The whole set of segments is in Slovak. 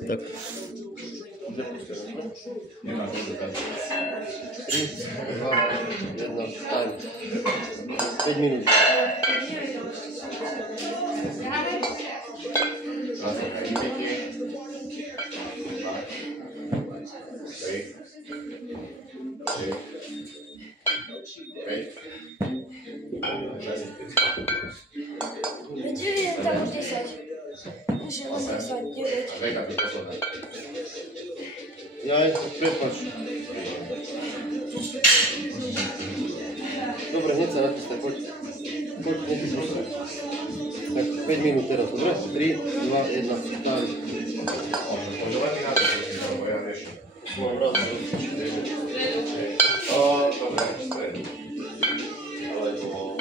Tak. 3, 2, 1, time. 5 minút. Vedeli, tam už 10. Že mám 10, 9. Jaj, prepáč. Dobre, hneď sa napísať, poď. Poď, hneď sa. Tak 5 minút teraz, dobre? 3, 2, 1, time. Mám rád. Dobre, stredu. Alebo...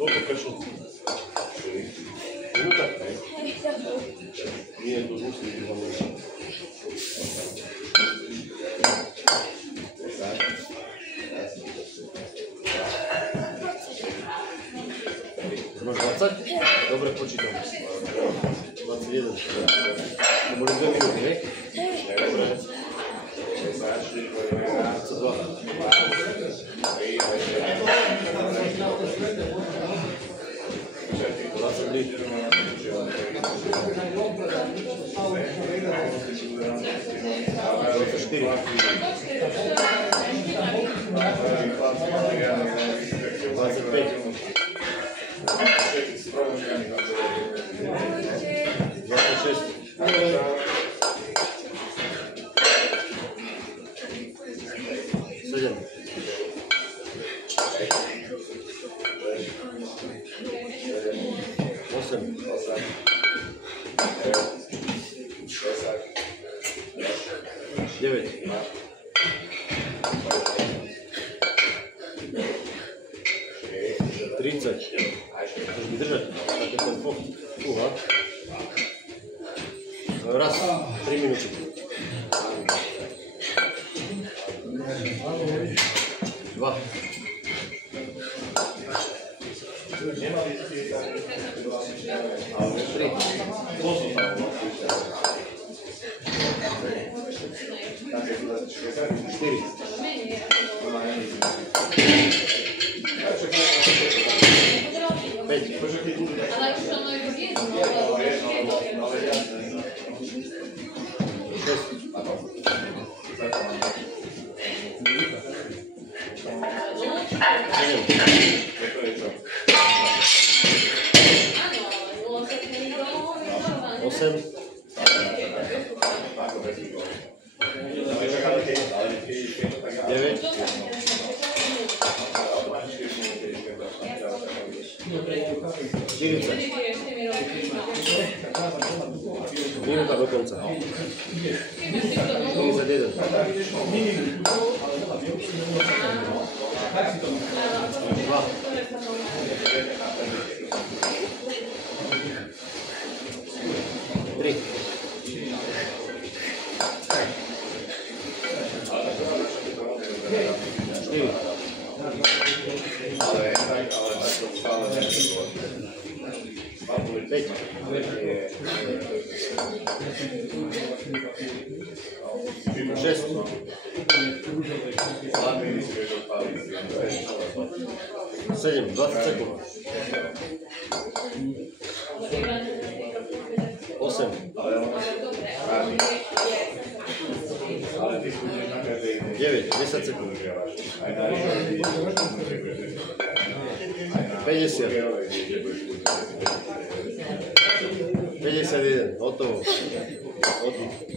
Koľko prešlo? Minúta? Nie, to už musí byť 2 minúty. Máš 20? Dobre, počítam. 21. To boli 2 minúty, hej? Dobre. 30. Chceš mi držať? Tak je ten fok. Uha. Raz. 3 minúty. 2. 40. Minúta do konca. 41. 2. 3. Ale tak to stále nebolo. 5. Šest. 7, 20 sekúnd. 8. 9, 10 sekúnd. 50. 51, hotovo.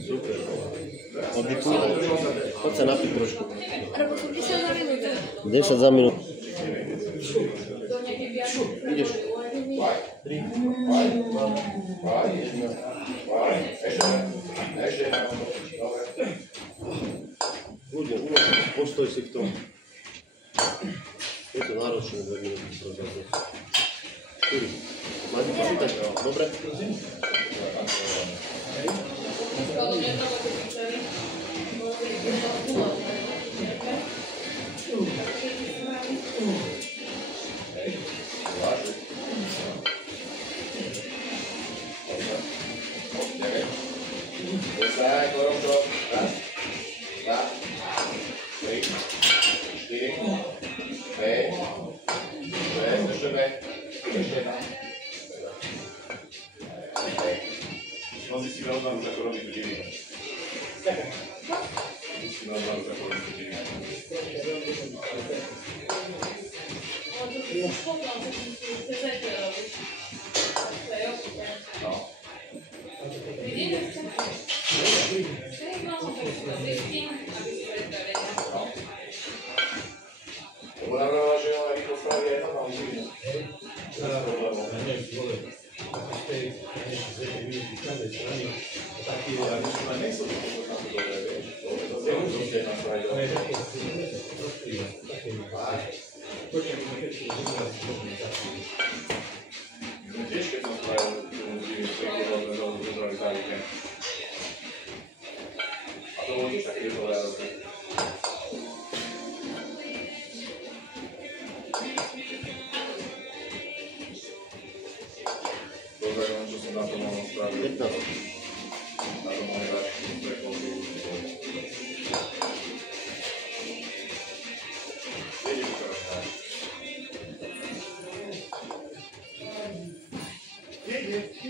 Super. Oddychuj. Poď sa napiť trošku. Robo 10 za minútu. 10 za minútu. Ideš. 3, 2, 1. Ľudia, postoj si v tom. Je to náročné 2 minúty. 4. Máte počítať? Dobre?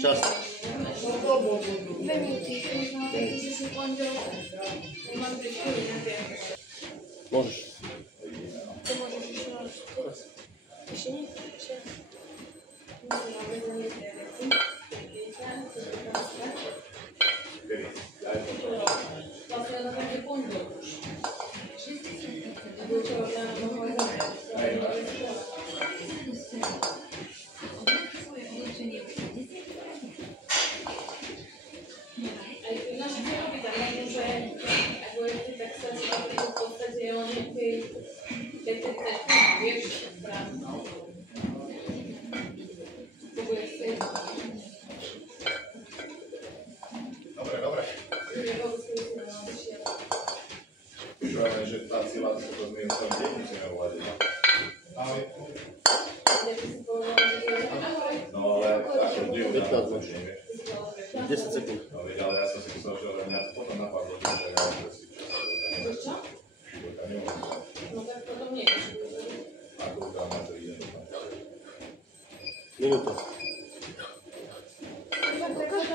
Čas. 2 minúty. Môžeš. To môžeš ešte raz. Ešte nie? Ešte raz.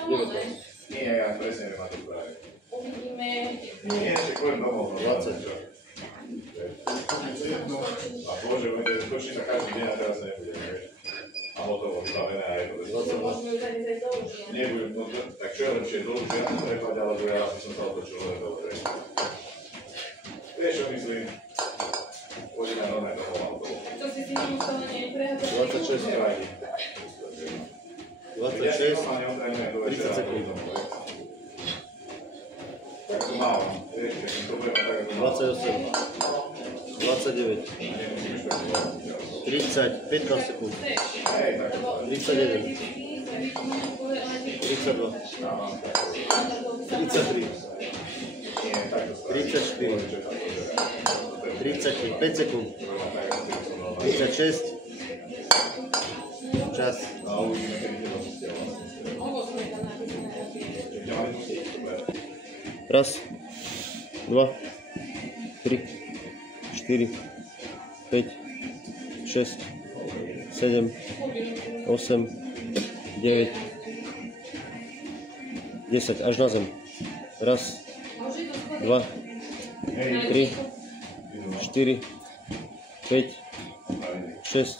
Minúta. Nie, ja presne viem, ako to práve. Uvidíme. Nie, ešte kvôli domov. 20. A bože, budete skočiť sa každý deň a teraz nebude, vieš. A hotovo, vybavené a je to bezpečné. Nebudem, no tak čo je lepšie, dlhšie ja to prepať, alebo ja by som sa otočil, ale dobre. Vieš, čo myslím? Pôjde na nové domov a hotovo. To si si nemusel neprehľadať. 26. Nevadí. 26. 30 sekúnd. Tak to málo, vieš, ten problém je tak, ako málo. 28. 29. 30. 15 sekúnd. 31. 32. 33. 34. 35 sekúnd. 36. Čas. Raz, 2, 3, 4, 5, 6, 7, 8, 9, 10, až na zem. Raz, 2, 3, 4, 5, 6,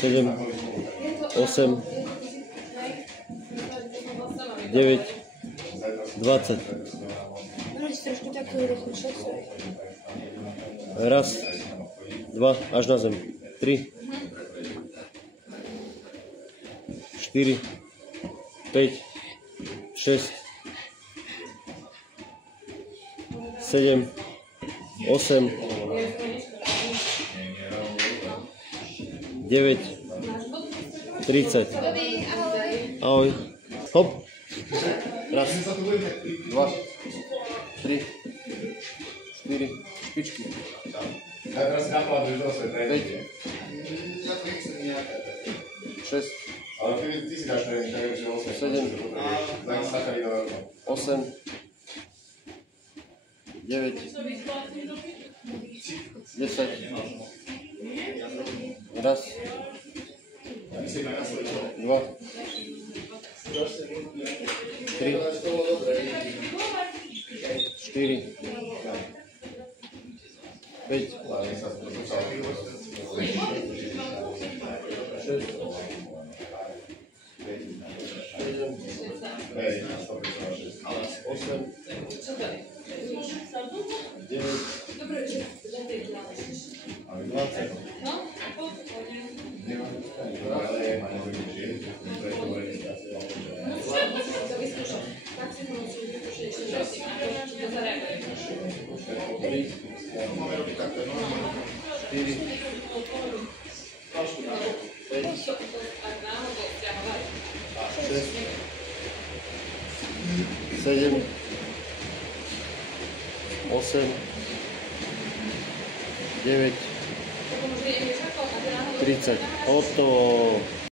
7, 8, 9, 20. Môžeš trošku takú rýchlejšie. Raz, 2, až na zem. 3, 4, 5, 6, 7, 8, 9, 30. Ahoj. Hop. Raz, 2, 3, 4, špičky. A teraz napaduješ do sveta. 5, 6, Ale ty si dáš tréning, tak je 8. 7, Tak sacharidové. 8, 9, 10. Raz, 2, 3, 4, 5, 6, 8, 9, 20. Sedem, 8, 9, 30. Hotovo.